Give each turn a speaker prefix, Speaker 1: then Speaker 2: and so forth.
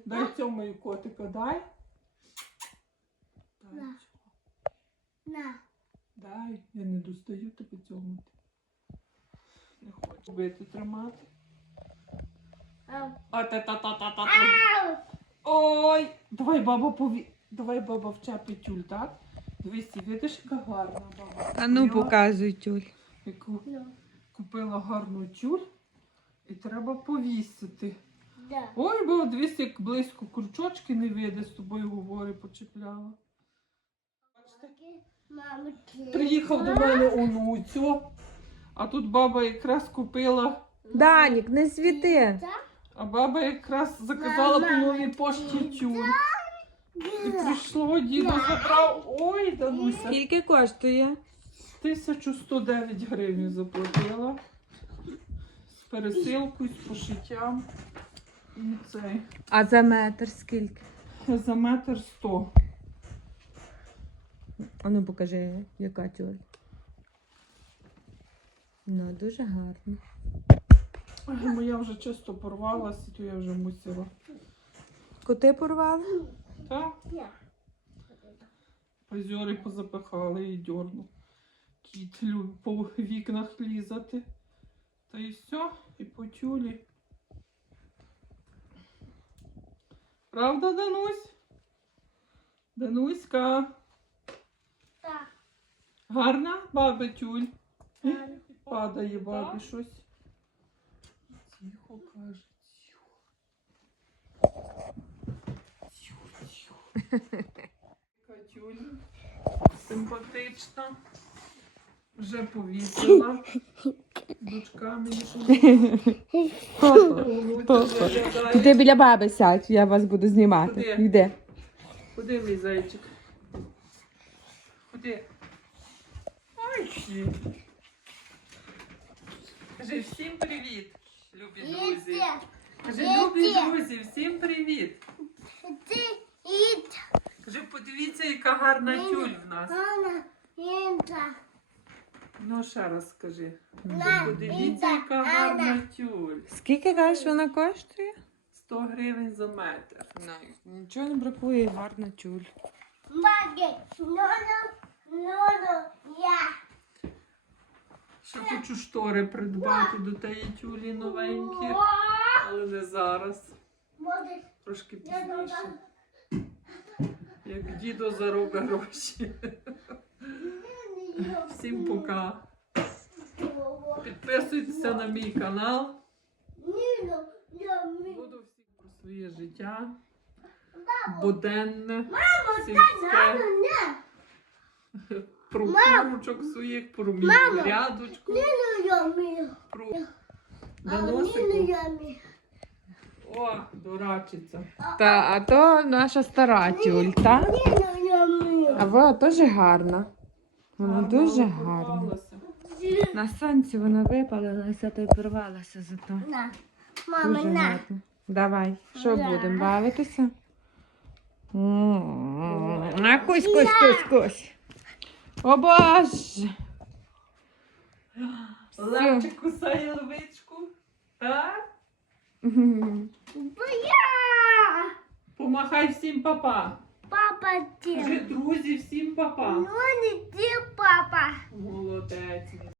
Speaker 1: Дай цьому котика, дай. Дай.
Speaker 2: На.
Speaker 1: Дай, я не достаю тебе цьому. Не хочу бити, тримати. А та-та-та-та-та. Ой! Давай баба вчепить тюль, так? Дивись, видиш, яка гарна баба.
Speaker 3: А ну
Speaker 1: Купила,
Speaker 3: показуй тюль.
Speaker 1: яку купила гарну тюль і треба повісити.
Speaker 2: Да.
Speaker 1: Ой, бо дивись, як близько курчочки не види, з тобою говори, почепляла.
Speaker 2: Мамочки.
Speaker 1: Приїхав до мене онуцю, а тут баба якраз купила,
Speaker 3: Данік, не світи.
Speaker 1: а баба якраз заказала по новій пошті тюль. І прийшло, дідо забрав. Ой, Дануся.
Speaker 3: Скільки коштує?
Speaker 1: 1109 гривень заплатила. З пересилкою, з пошиттям. І цей.
Speaker 3: А за метр скільки?
Speaker 1: За метр 100.
Speaker 3: А ну покажи, яка тюль. Ну, дуже гарно.
Speaker 1: Ой, моя вже чисто порвалася, то я вже мусила.
Speaker 3: Коти порвали?
Speaker 1: Так? Позьори позапихали і дьорнув. Кіт любить по вікнах лізати. Та і все, і по тюлі. Правда, Данусь? Дануська?
Speaker 2: Так.
Speaker 1: Гарна баби тюль? Падає бабі щось. Тихо, каже, тихо. Тихо. Катюль. Симпатична. Вже повісила. Дочка мені
Speaker 3: Ти біля баби сядь, я вас буду знімати.
Speaker 1: Куди?
Speaker 3: Йди.
Speaker 1: Куди мій зайчик? Куди? Ай, ті. Кажи всім привіт, любі друзі. Кажи, любі друзі, всім привіт.
Speaker 2: Ти іт.
Speaker 1: Кажи, подивіться, яка гарна тюль в нас.
Speaker 2: Мама, інта.
Speaker 1: Ну, ще раз скажи.
Speaker 2: На,
Speaker 1: Подивіться, яка гарна тюль.
Speaker 3: Скільки кажеш, вона коштує?
Speaker 1: 100 гривень за метр.
Speaker 3: Нічого не бракує, гарна тюль.
Speaker 2: Маги, ноно, я.
Speaker 1: Ще хочу штори придбати до тієї тюлі новенькі, але не зараз.
Speaker 2: Можеш.
Speaker 1: Трошки пізніше. Як дідо заробить гроші. Всім пока. Підписуйтеся на мій канал. Буду всім про своє життя. Буденне, сільське. Про курочок своїх, про мій грядочку. Про Даносику. О, дурачиться.
Speaker 3: А то наша стара тюль, так? А вона теж гарна. Вона дуже гарна.
Speaker 1: Порвалася.
Speaker 3: На сонці вона випалилася та й порвалася зато.
Speaker 2: Мама,
Speaker 3: Дуже
Speaker 2: на.
Speaker 3: гарно. Давай, що будемо бавитися? А кусь. О боже!
Speaker 1: Левчик кусає левичку. Так?
Speaker 2: Боя!
Speaker 1: Помахай всім папа.
Speaker 2: Папа, ти.
Speaker 1: Кажи, друзі, всім папа.
Speaker 2: Ну, не ти, папа.
Speaker 1: Молодець.